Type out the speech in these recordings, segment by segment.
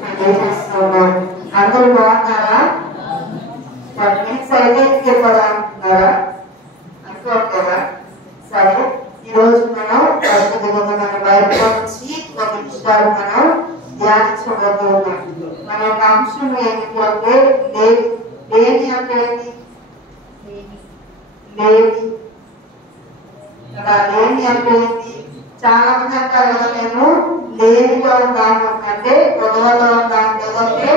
తెలియజేస్తున్నాను. అందరూ బాగున్నారా? అయితే చెప్పదా అంటున్నారా? అనుకోవట్లేదా? సరే, ఈరోజు మనం మన బయటలో నుంచి కొన్ని విషయాలు మనం ధ్యానించబోతున్నాం. మన యొక్క అంశం ఏంటి అంటే లేని అంటే ఏంటి? లేని అంటే ఏంటి? చాలా మంది అంటారు కదా, నేను లేనిగా ఉన్నాను అంటే గొడవలో ఉన్నాను, లేదంటే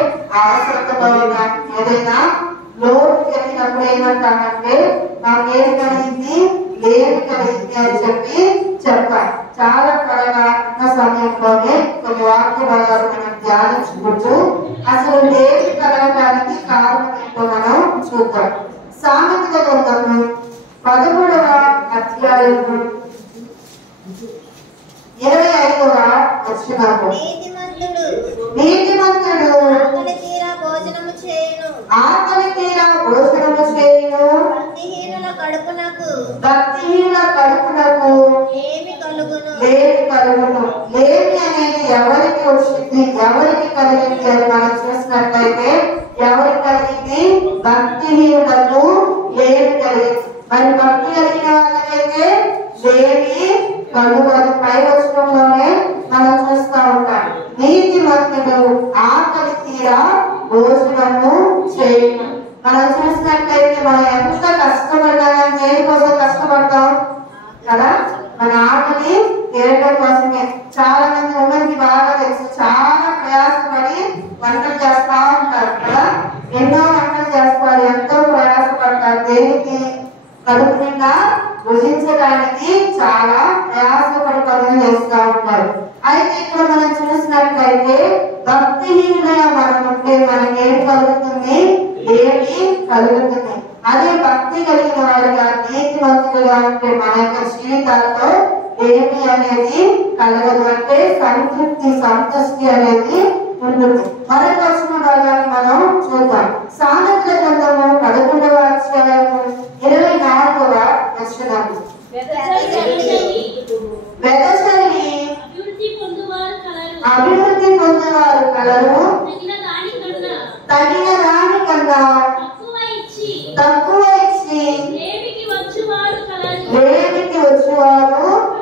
అవసరతలో ఉన్నాను. ఏదైనా లోటు జరిగినప్పుడు ఏమంటామంటే నాకు ఏది కలిగింది, లేని కలిగింది అని చెప్పాలి. చాలా త్వరగా ఉన్న సమయంలోనే కొన్ని వాక్య భాగాలు మనం ధ్యానించుకుంటూ అసలు లేని కలగడానికి కారణం ఏంటో మనం చూద్దాం. సామెతల గ్రంథము 13వ అధ్యాయము 25వ వచనము. నీతిమంతుడు ఆకలి తీరా భోజనము చేయును, భక్తిహీనుల కడుపునకు ఏమి కలుగును. లేమి అనేది ఎవరికి వచ్చింది, ఎవరికి కలిగింది అని మనం చూసినట్లయితే ఎవరికి కలిగింది? భక్తిహీనులకు లేమి కలిగింది. మరి భక్తి కలిగిన వాళ్ళకైతే లేమి కలుగదు. పై వచనంలోనే మనం చూస్తూ ఉంటాం. నీతిమంతుడు ఆకలి తీరా భోజనము చేయును. మనం చూసినట్లయితే మనం ఎంత కష్టపడ్డామని దేనికోసం కష్టపడతాం కదా? మన ఆకలి తీరడం కోసమే. చాలా మంది ఉన్నది బాగా తెలుసు, చాలా ప్రయాసపడి వంటలు చేస్తా ఉంటారు కదా. ఎన్నో వంటలు చేస్తారు, ఎంతో ప్రయాసపడతారు. దేనికి? కడుపు నిండా భుజించడానికి చాలా ప్రయాసపడి పనులు చేస్తూ ఉంటారు. అయితే ఇక్కడ మనం చూసినట్లయితే భక్తిహీనులుగా మనం ఉంటే మనకేం కలుగుతుంది? ఏమి కలుగుతుంది. అదే భక్తి కలిగిన వారిగా నీతిమంతులుగా ఉంటే మన యొక్క జీవితాల్లో ఏమి అనేది కలగదు. అంటే సంతృష్టి అనేది ఉంటుంది. మరొక వచ్చిన భాగాన్ని మనం చూద్దాం. సామెతల గ్రంథము 11వ అధ్యాయము 24వ వచనము. వెదజల్లి అభివృద్ధి పొందువారు కలరు, తగిన దానికన్నా తక్కువ ఇచ్చి లేమికి వచ్చేవారు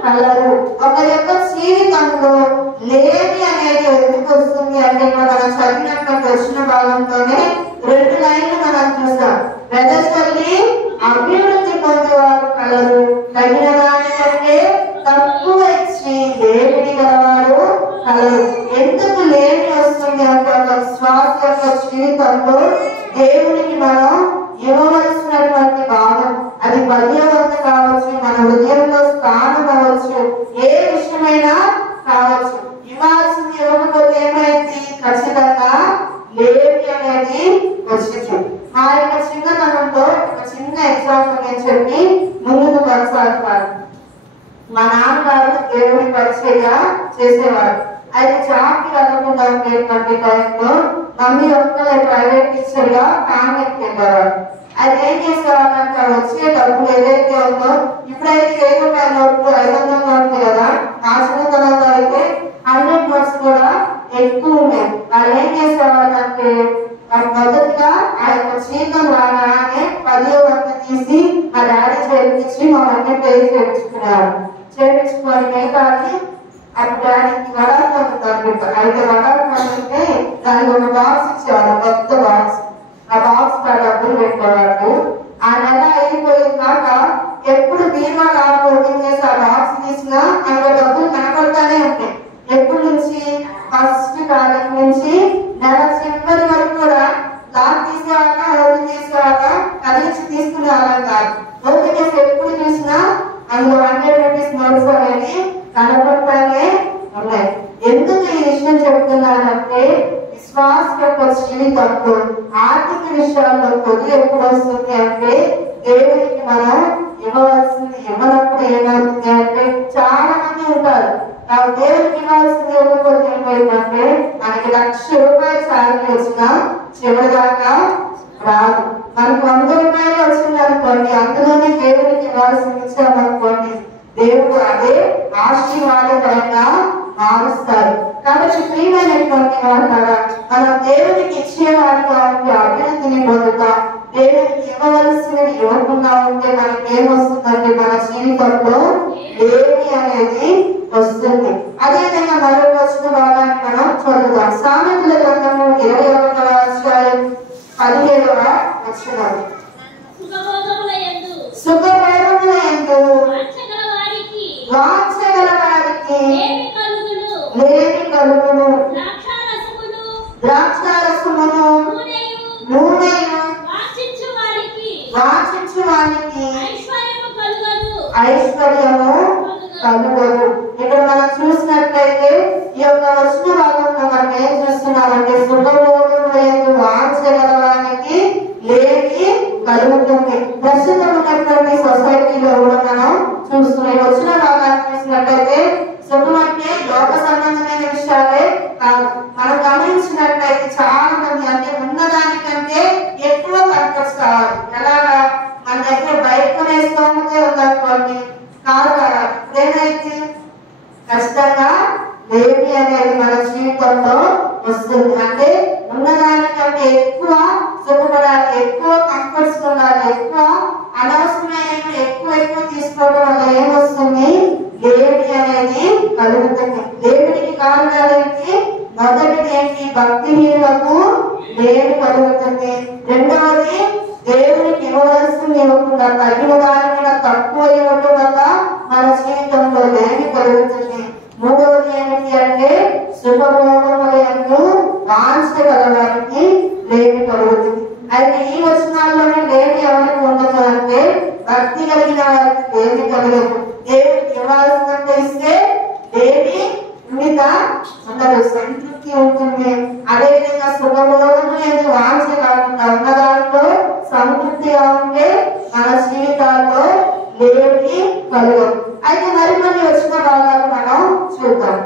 కలరు. ఒక యొక్క జీవితంలో లేమి అనేది ఎందుకు వస్తుంది అంటే మనం చదివినటువంటి వచ్చిన భాగంతోనే 2 లైన్లు మనం చూస్తాం. వెదజల్లి అభివృద్ధి పొందేవారు కలరు, తగిన దానికంటే తక్కువ ఇచ్చి లేమిని గలవారు కలరు. ఎందుకు లేమి వస్తుంది అంటే ఒక విశ్వాస యొక్క జీవితంలో దేవునికి మనం ఇవ్వవలసినటువంటి భాగం, అది బల్యవంత కావచ్చు, మన హృదయంలో స్థానం అవ్వచ్చు, ఏ విషయమైనా కావచ్చు. ఇవ్వాల్సింది ఇవ్వకపోతే ఏమైంది? ఖచ్చితంగా లేమి అనేది వచ్చింది. మా యొక్క చిన్నతనంలో ఒక చిన్న ఎగ్జాంపుల్ నేను చెప్పి ముందుకు కొనసాగుతాను. మా నాన్నగారు దేవుని పరిచర్య చేసేవారు. అయితే జాబ్కి వెళ్ళకుండా ఉండేటువంటి టైంలో మమ్మీ ఒక్కలే ప్రైవేట్ టీచర్ గా కాంగ్రెస్ వెళ్ళేవారు. అది ఏం చేసేవాళ్ళంటే వచ్చే డబ్బులు ఏదైతే ఉందో, ఇప్పుడైతే 1000 నోట్లు 500 నోట్లు కదా, ఆ చిన్నతనంలో అయితే 100 నోట్స్ కూడా ఎక్కువ ఉన్నాయి. వాళ్ళు ఏం చేసేవాళ్ళంటే మొదటిగా ఆ యొక్క జీతం రాగానే 10వ వంతు తీసి మా డాడీ చేయించి మా మమ్మీ పేరు చేయించుకున్నారు. చేయించుకొని మిగతాది అది డాడీకి వడాలు పొందుతారు. 5 వడాలు పొందితే దానికి ఒక బాక్స్ ఇచ్చేవాళ్ళు, కొత్త బాక్స్. ఆ బాక్స్ డబ్బులు పెట్టేవాళ్ళు. ఆ నెల అయిపోయినాక ఎప్పుడు బీమా లాభం ఓపెన్ చేసి ఆ బాక్స్ తీసినా అందులో డబ్బులు కనపడతానే ఉంటాయి. ఎప్పటి నుంచి? ఫస్ట్ తారీఖు నుంచి నెల చివరి వరకు కూడా లాక్ తీసేవాక ఓపెన్ చేసేవాక కలిసి తీసుకునే వాళ్ళం కాదు. ఓపెన్ చేసి ఎప్పుడు చూసినా అందులో 100 రూపీస్ నోట్స్ అనేది కనపడతానే ఉన్నాయి. ఎందుకు ఈ విషయం చెప్తున్నానంటే విశ్వాస యొక్క జీవితంలో ఆర్థిక విషయాల్లో కొద్ది ఎప్పుడు వస్తుంది అంటే దేవునికి మనం ఇవ్వవలసింది ఇవ్వనప్పుడు ఏమవుతుంది అంటే చాలా మంది ఉంటారు. దేవునికి ఇవ్వాల్సింది ఇవ్వకపోతే ఏమైందంటే మనకి 1,00,000 రూపాయలు శాలరీ వచ్చినా చివరి దాకా రాదు. మనకు 100 రూపాయలు వచ్చింది అనుకోండి, అందులోనే దేవునికి ఇవ్వాల్సింది ఇచ్చామనుకోండి, దేవుడు అదే ఆశీర్వాదకరంగా మారుస్తారు. కాబట్టి ప్రియమైనటువంటి వారు మనం దేవునికి ఇచ్చే వాటిగా ఉంటే అభివృద్ధిని పొందుతాం. దేవునికి ఇవ్వవలసినది ఇవ్వకుండా ఉంటే మనకి ఏమొస్తుందంటే మన జీవితంలో ఏమి అనేది వస్తుంది. అదేవిధంగా మరొక వచ్చిన భాగాన్ని మనం చదువుతాం. సామెతల గ్రంథము 21వ అధ్యాయం 17వ వచనం. సుఖభోగములయందు వాంఛగల వారికి లేమి కలుగును, ద్రాక్షారసమును నూనెను వాంఛించు వారికి ఐశ్వర్యము కలుగదు. ఇక్కడ మనం చూసినట్లయితే ఈ యొక్క వచన భాగంలో మనం ఏం చూస్తున్నామంటే సుఖభోగములందు వాంఛగల వారికి లేమి కలుగుతుంది. ప్రస్తుతం ఉన్నటువంటి సొసైటీలో కూడా మనం చూస్తున్నాం. వచ్చిన భాగాన్ని చూసినట్లయితే సుఖం అంటే లోక సంబంధమైన విషయాలే కాదు. మనం గమనించినట్లయితే చాలా మంది అంటే ఉన్నదానికంటే ఎక్కువ కంఫర్ట్స్ కావాలి. ఎలాగా మన దగ్గర బైక్ కొనేసుకోతే ఉందనుకోండి, కారు కావాలి. ఇప్పుడేమైతే ఖచ్చితంగా లేమి అనేది మన జీవితంలో వస్తుంది. అంటే ఉన్నదానికంటే ఎక్కువ సుఖపడాలి, ఎక్కువ కంఫర్ట్స్ ఉండాలి, ఎక్కువ అనవసరమైన ఎక్కువ తీసుకోవడం వల్ల ఏమొస్తుంది? లేమి అనేది కలుగుతుంది. లేమికి కారణాలు ఏంటి? మొదటిది ఏంటి? భక్తిహీనులకు లేమి కలుగుతుంది. రెండవది దేవునికి ఇవ్వవలసింది ఇవ్వకుండా తగిన దాని మీద తక్కువ ఇవ్వడం వల్ల మన జీవితంలో లేమి కలుగుతుంది. మూడవది ఏమిటి అంటే సుఖభోగములందు వాంఛగల వారికి లేమి కలుగుతుంది. అయితే ఈ వచనాల్లోనే లేమి ఎవరికి ఉండదు అంటే భక్తి కలిగిన వారికి లేమి కలగదు. దేవుడికి ఇవ్వాల్సినంత ఇస్తే లేమి మీద ఉండదు, సంతృప్తి ఉంటుంది. అదేవిధంగా సుఖభోగములందు వాంఛ కాకుండా ఉన్న దాంట్లో సంతృప్తిగా ఉంటే మన జీవితాల్లో లేమి కలగదు. అయితే మరికొన్ని వచ్చిన భాగాలు మనం చూద్దాం.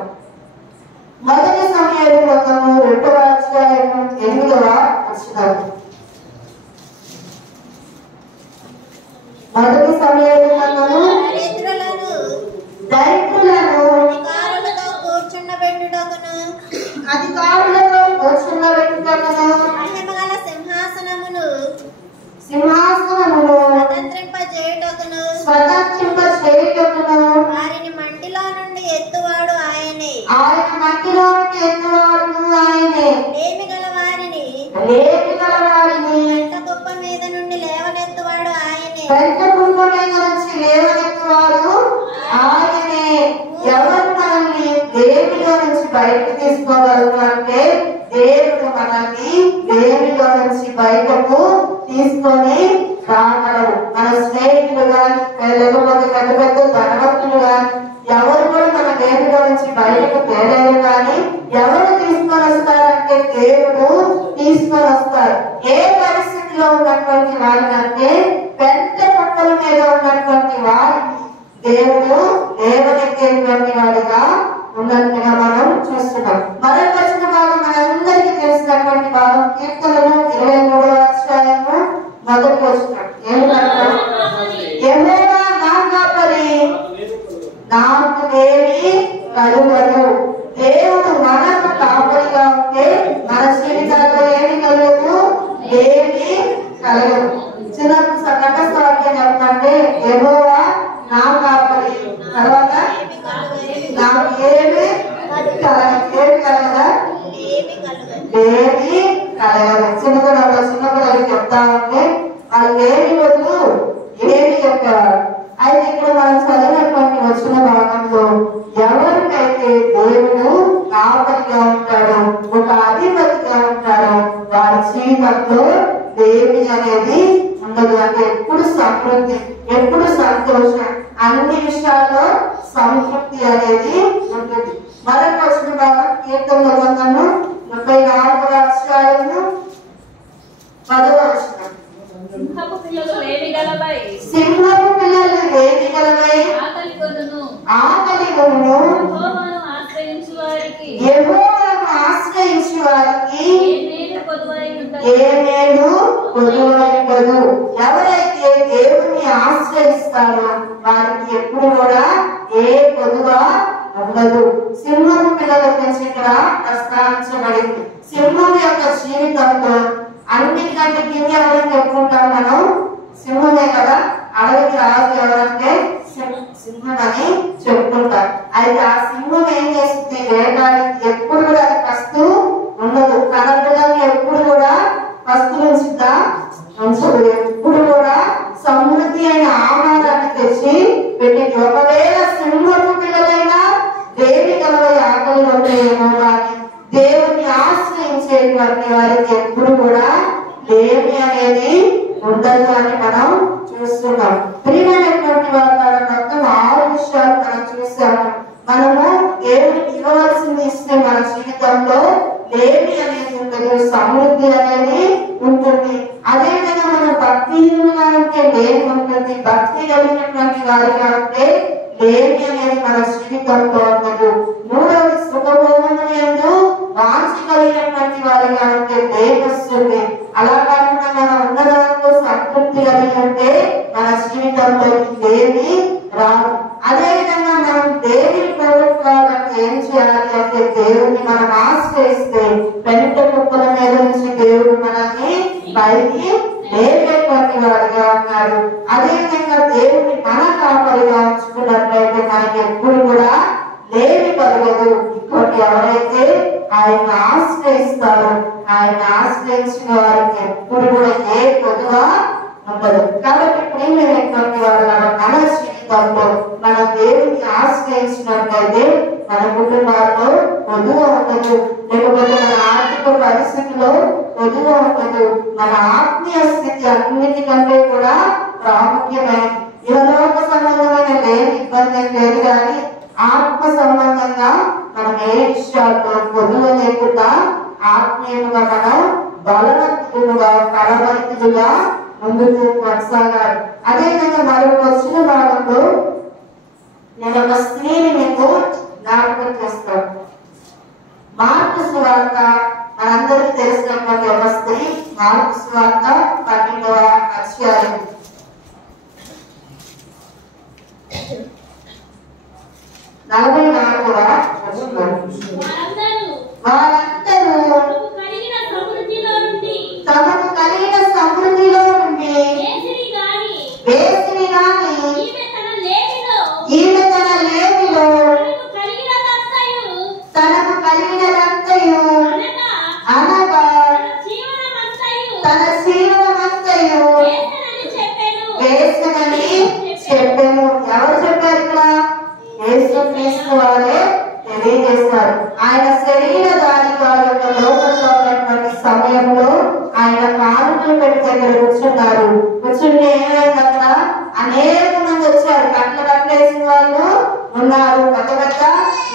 మొదటి సమయాల గ్రంథము 2వ అధ్యాయం 8వ వచనం. మొదటి సమయాల గ్రంథము దరిద్రులను అధికారులతో కూర్చుండబెట్టుటకును సింహాసనమును స్వతంత్రింపజేయుటకును వారిని మంటిలో నుండి ఎత్తువాడు ఆయనే. ఆయన మట్టిలో నుండి ఎత్తువాడు ఆయనే. లేమి గల వారిని పెద్ద కుప్ప మీద నుండి లేవనెత్తువాడు ఆయనే. పెద్ద కుప్ప మీద నుంచి లేవనెత్తువాడు ఆయనే. ఎవరు మనల్ని లేమిలో నుంచి బయటకు తీసుకోగలరు అంటే దేవుడు మనల్ని లేమిలో నుంచి బయటకు తీసుకొని రాగలరు. మన స్నేహితులు కానీ లేకపోతే పెద్ద పెద్ద ధనవంతులు కానీ ఎవరు కూడా మన లేమిలో నుంచి బయటకు తేలేరు. కానీ ఎవరు తీసుకొని వస్తారంటే దేవుడు తీసుకొని వస్తారు. ఏ పరిస్థితిలో ఉన్నటువంటి వారినంటే పెద్ద పక్కల మీద ఉన్నటువంటి వారిని దేవుడు లేవనెత్తేటువంటి వాడిగా ఉన్నట్టుగా మనం చూస్తున్నాం. మరొక వచ్చిన భాగం మనందరికీ తెలిసినటువంటి భాగం కీర్తనలు 23వ అధ్యాయము మొదటి వచనం. ఏమంటారు? యెహోవా నా కాపరి, నాకు లేమి కలుగదు. దేవుడు మనకు కాపరిగా ఉంటే మన జీవితాల్లో ఏమి కలగదు? లేమి కలగదు. చిన్న వాక్యం చెప్పంటే యెహోవా నా కాపరి, తర్వాత నాకు ఏమి కలగదా? లేమి కలగదు. చిన్నపిల్లలు చెప్తా ఉంటే వాళ్ళు లేమి వద్దు ఏమి చెప్పేవారు. అయితే ఇక్కడ మనం చదివినటువంటి వచ్చిన భాగంలో ఎవరికైతే దేవుడు కాపరిగా ఉంటాడో, ఒక అధిపతిగా ఉంటాడో వారి జీవితంలో లేమి అనేది ఉండదు. అంటే ఎప్పుడు సమృద్ధి, ఎప్పుడు సంతోషం, అన్ని విషయాల్లో సంతృప్తి అనేది ఉంటుంది. మరొక వచ్చిన భాగం కీర్తనల గ్రంథము 34వ అధ్యాయము 10వ వచనం. సింహపు పిల్లలు లేమి గలవై ఆకలి కొనును యెహోవాను ఆశ్రయించు వారికి ఏమేలు కొదువైనదు. ఎవరైతే దేవుని ఆశ్రయిస్తారో వారికి ఎప్పుడు కూడా ఏ కొదువ ఉండదు. సింహపు పిల్లల గురించి ఇక్కడ వర్ణించబడింది. సింహం యొక్క జీవితంలో అన్నిటికంటే కింద ఎవరైనా చెప్పుకుంటాం మనం, సింహమే కదా. అడవికి రాజు ఎవరంటే సింహం అని చెప్పుకుంటాం. అయితే ఆ సింహం ఏం చేస్తుంది, వేటాడి ఎప్పుడు కూడా అది పస్తు ఉండదు. తన పిల్లల్ని ఎప్పుడు కూడా పస్తు ఉంచుతా ఉంచదు. ఎప్పుడు కూడా సమృద్ధి అయిన ఆహారాన్ని తెచ్చి పెట్టి, ఒకవేళ సింహపు పిల్లలైనా దేవి కలవై ఆకలి ఉంటాయేమో కానీ దేవుని ఆశ్రయించేటువంటి వారికి ఎప్పుడు కూడా లేమి అనేది ఉండదు అని మనం చూస్తున్నాం. ప్రియమైనటువంటి వారు మొత్తం 6 విషయాలు మనం చూసాము. మనము దేవునికి ఇవ్వవలసింది ఇస్తే మన జీవితంలో లేమి అనేది ఉండదు, సమృద్ధి అనేది ఉంటుంది. అదేవిధంగా మనం భక్తిహీనంగా ఉంటే లేమి ఉంటుంది, భక్తి కలిగినటువంటి వారిగా ఉంటే లేమి అనేది మన జీవితంలో ఉండదు. మూడవది సుఖభోగములందు వాంఛ కలిగినటువంటి వారిగా ఉంటే లేమి వస్తుంది. అలా కాకుండా మనం ఉన్నదాంతో సంతృప్తి కలిగి ఉంటే మన జీవితంలో లేమి రాదు. అదేవిధంగా మనం దేవుని పోగొట్టుకోవాలంటే ఏం చేయాలి అంటే దేవుని మనం ఆశ్రయిస్తే పెంట కుప్పల మీద నుంచి దేవుడు మనల్ని పైకి లేపేటువంటి వాడిగా ఉన్నాడు. అదేవిధంగా దేవుని మన కాపరిగా ఉంచుకున్నట్లయితే మనకి ఎప్పుడు కూడా లేమి కలగదు. ఇంకోటి ఎవరైతే ఆయన ఆశ్రయిస్తారో ఆయన ఆశ్రయించిన వారికి ఎప్పుడు కూడా ఏ కొద్దుగా ఉండదు. కాబట్టి ప్రియమైనటువంటి వాళ్ళ మన జీవితంలో మన దేవుని ఆశ్రయించినట్లయితే మన కుటుంబాల్లో కొద్దుగా ఉండదు, లేకపోతే మన ఆర్థిక పరిస్థితిలో కొద్దుగా ఉండదు. మన ఆత్మీయ స్థితి అన్నిటికంటే కూడా ప్రాముఖ్యమైనది. ఇహలోక సంబంధమైన లేని ఇబ్బంది లేదు, కానీ ఆత్మ సంబంధంగా మనం ఏ విషయాల్లో కొద్దుగా లేకుండా ఆత్మీయంగా మనం బలవంతులుగా ఫలవంతులుగా ముందుకు కొనసాగాలి. అదేవిధంగా మరొక వచ్చిన భాగంలో నేను ఒక స్త్రీని మీకు జ్ఞాపకం చేస్తాను. మార్కు సువార్త మనందరికీ తెలిసినటువంటి ఒక స్త్రీ, మార్కు సువార్త 12వ అధ్యాయం 44వ వచనం. వారందరూ తమకు కలిగిన సమృద్ధిలో నుండి వేసిరి గాని ఈమె తన లేమిలో తనకు కలిగినదంతయు అనగా తన జీవనమంతయు వేసనని చెప్పాను. ఎవరు చెప్పారు ఇక్కడ? యేసుక్రీస్తు వారే తెలియజేశారు. ఆయన శరీరధారిగా లోకంలో ఉన్నటువంటి సమయంలో ఆయన కానుకలు పెట్టి దగ్గర కూర్చున్నారు. కూర్చుంటే ఏమైంది, అక్కడ అనేక మంది వచ్చారు. కట్లేసిన వాళ్ళు ఉన్నారు, పెద్ద పెద్ద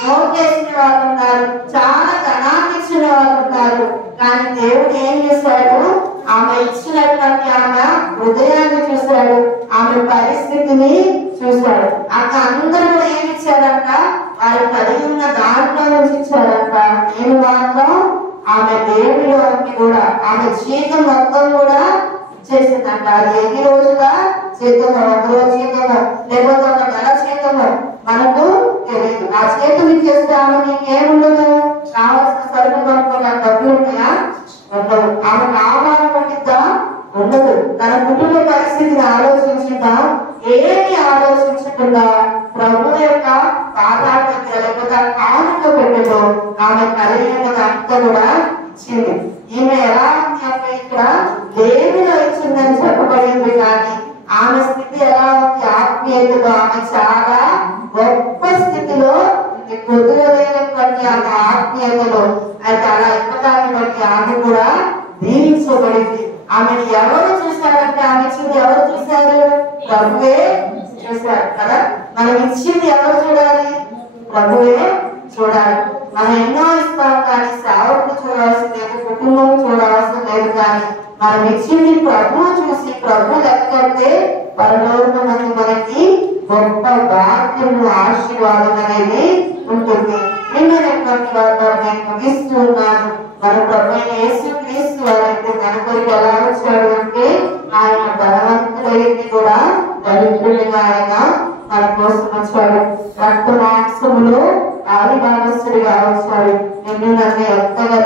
నోట్లేసిన వాళ్ళు ఉన్నారు, చాలా ధనాన్ని ఇచ్చిన వాళ్ళు ఉన్నారు. కానీ దేవుడు ఏం చేశాడు, ఆమె ఇచ్చినటువంటి ఆమె హృదయాన్ని చూశాడు, ఆమె పరిస్థితిని చూశాడు. అక్కడ అందరూ ఏమి ఇచ్చారంట, వారు కలిగి ఉన్న దాంట్లో నుంచి ఇచ్చారంట. నేను మాత్రం ఆమె దేవుడిలో కూడా ఆమె జీవితం మొత్తం కూడా ఇచ్చేసిందంట. అది ఎన్ని రోజుగా జీతమో, ఒక రోజు జీతమో, లేకపోతే ఒక నెల జీతమో మనకు తెలియదు. ఆ చేతులు ఇచ్చేస్తే ఆమె నీకేముండదు, కావాల్సిన సరుకు కొనుక్కున్న డబ్బులు ఉన్నాయా? ఉండవు. ఆమె ఆహారం పట్టిద్దా? ఉండదు. తన కుటుంబ పరిస్థితిని ఆలోచించిందా? ఏమి ఆలోచించకుండా ప్రభు యొక్క పాదాల దగ్గర లేకపోతే కానుక పెట్టదో ఆమె కలిగినదంతా కూడా ఇచ్చింది. ఈమె ఎలా ఉంది అంటే ఇక్కడ లేమిలో ఇచ్చిందని చెప్పబడింది, కానీ ఆమె స్థితి ఎలా ఉంది, ఆత్మీయతలో ఆమె చాలా గొప్ప స్థితిలో కొద్దిగా లేనటువంటి ఆమె ఆత్మీయతలో. అయితే అలా ఇవ్వడాన్ని బట్టి ఆమె కూడా దీవించబడింది. ఆమెను ఎవరు చూశారంటే ఆమె ఇచ్చింది ఎవరు చూశారు? ప్రభువే చూశారు కదా. మనం ఇచ్చింది ఎవరు చూడాలి? ప్రభువే చూడాలి. మనం ఎన్నో ఇస్తాం, కానీ సేవకుడు చూడాల్సిన లేదు, కుటుంబం చూడాల్సిన లేదు, కానీ మనం ఇచ్చింది ప్రభువు చూసి ప్రభు లెక్కంటే పరలోకమందు మనకి గొప్ప భాగ్యము ఆశీర్వాదం అనేది ఉంటుంది. నిన్నటువంటి వారితో నేను ముగిస్తూ ఉన్నాను. మన ప్రభు యేసుక్రీస్తు వారైతే మన కొరకు ఎలా వచ్చాడు అంటే ఆయన బలవంతులైంది కూడా దరిద్రుడిగా ఆయన మన కోసం వచ్చాడు. రక్త మాంసములో ఆది భాగస్థుడిగా వచ్చాడు. నిన్ను నన్ను ఎంతగా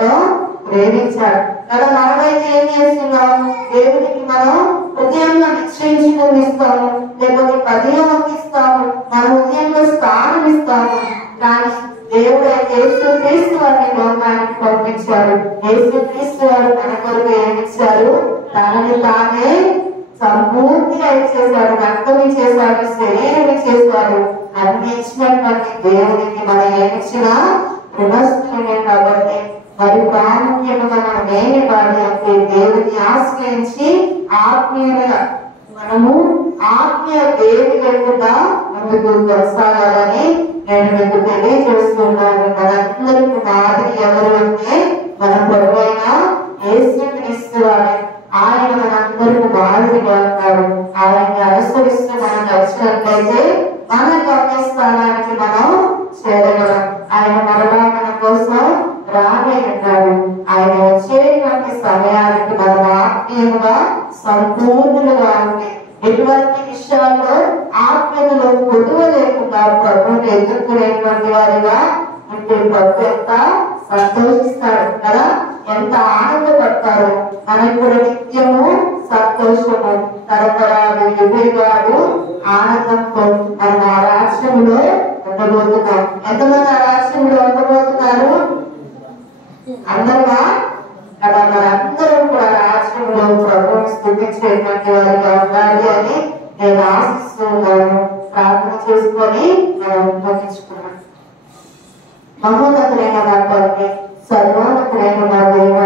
ప్రేమించాడు కదా. మనమైతే ఏం చేస్తున్నాం? దేవుడికి మనం హృదయంలో నిశ్చయించుకొని ఇస్తాము, లేకపోతే పదిలోకి ఇస్తాము, మన హృదయంలో స్థానం ఇస్తాము. కానీ దేవుడు అయితే యేసుక్రీస్తు వారిని లోకానికి పంపించారు. యేసుక్రీస్తు వారు మన కొరకు ఏమిచ్చారు? తనని తానే సంపూర్తిగా ఇచ్చేశాడు, రక్తం ఇచ్చేశాడు, శరీరం ఇచ్చేశాడు. అన్ని ఇచ్చినటువంటి దేవుడికి మనం ఏమిచ్చినా రుణస్థులమే. కాబట్టి మరి ప్రాముఖ్యంగా మనం ఏమి వాడి అంటే దేవుడిని ఆశ్రయించి ఆత్మీయులుగా మనము ఆత్మీయ దేవుడి లేకుండా ముందుకు కొనసాగాలని నేను మీకు తెలియజేస్తున్నాను. మనందరికి మాదిరి ఎవరు అంటే మన ప్రభువైన యేసుక్రీస్తు వారే. ఆయన మనందరికి మాదిరిగా ఉన్నాడు. ఆయన్ని అనుసరిస్తూ మనం నడిచినట్లయితే మన గమ్యస్థానానికి మనం చేరగలం. ఆయన మరలా మన కోసం రానే ఉన్నాడు. ఆయన వచ్చేటువంటి సమయానికి మనం ఆత్మీయంగా సంపూర్ణులుగా ఉంది. ఎటువంటి విషయాల్లో ఆత్మీయులు కొదువ లేకుండా ప్రభువుని ఎదుర్కొనేటువంటి వారిగా ఉంటే ప్రభు ఎంత సంతోషిస్తాడు కదా, ఎంత ఆనందపడతారు. మనకు కూడా నిత్యము సంతోషము, తరతరాలు యుగాలు ఆనందంతో మనం ఆ రాష్ట్రంలో ఉండబోతున్నాం. ఎంతమంది ఆ రాష్ట్రంలో ఉండబోతున్నారు? అందరూ కదా. మనందరం కూడా రాష్ట్రంలో ప్రభువుని స్తుతించేటువంటి వారిగా ఉండాలి అని నేను ఆశిస్తున్నాను. ప్రార్థన చేసుకొని మనం ముగించుకున్నాం. మహోన్నతులైన నా తండ్రి, సర్వోన్నతులైన నా దేవ,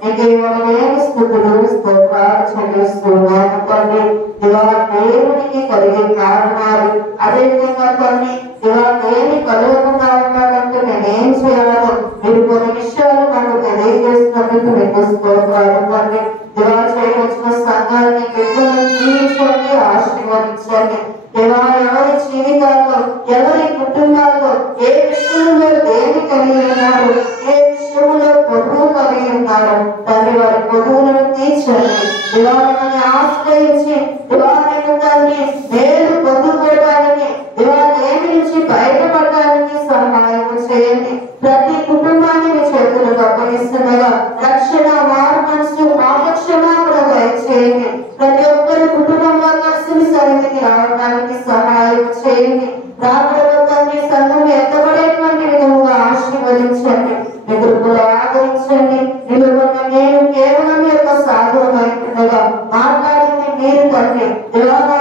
నీకే వందనాలు, స్తుతులు, స్తోత్రాలు చెల్లిస్తున్నాను తండ్రి. దివా దేవునికి కలిగే కారణాలు, అదేవిధంగా తండ్రి దివా దేని కలగకుండా ఉన్నాడంటే నేనేం చేయాలో మీరు కొన్ని విషయాలు నాకు తెలియజేసినందుకు మీకు స్తోత్రాలు తండ్రి. దివా చేయవచ్చిన సంఘాన్ని బిడ్డలను జీవించండి, ఆశీర్వదించండి. దేవా ఎవరి జీవితాల్లో, ఎవరి కుటుంబాల్లో ఏ విషయంలో దేని కలిగి ఉన్నారు, ఏ విషయంలో పొదువు కలిగి ఉన్నారు తండ్రి, వారి పొదువులను తీర్చండి. దివాన్ని ఆశ్రయించి దివాన్ని తండ్రి మేలు పొందుకోవడానికి, దివాన్ని నుంచి బయటపడడానికి సహాయం చేయండి. ప్రతి కుటుంబాన్ని మీ చేతులకు అప్పగిస్తుండగా రక్షణ, మార్మనసు, పాపక్షమాపణ దయచేయండి. ప్రతి ఒక్కరి కుటుంబంలో కలిసి సన్నిధికి రావడానికి సహాయం చేయండి. రాబోయే తండ్రి సంఘం ఎత్తబడేటువంటి విధముగా ఆశీర్వదించండి. మీ కృపలో ఆదరించండి. నిలువన్న నేను కేవలం యొక్క సాధనమైనట్టుగా మాట్లాడింది మీరు తండ్రి.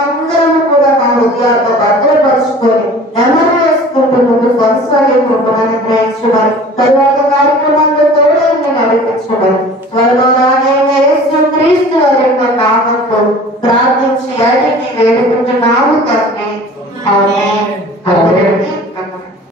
అందరము కూడా మా హృదయాల్లో భద్రపరుచుకొని నెమ్మది వేసుకుంటూ ముందు కొనసాగే కృపను అనుగ్రహించమని, తరువాత కార్యక్రమాల్లో తోడని నడిపించమని త్వరలో రానే యేసుక్రీస్తు వారి యొక్క నామంలో ప్రార్థించి అడిగి వేడుకుంటున్నాము తండ్రి.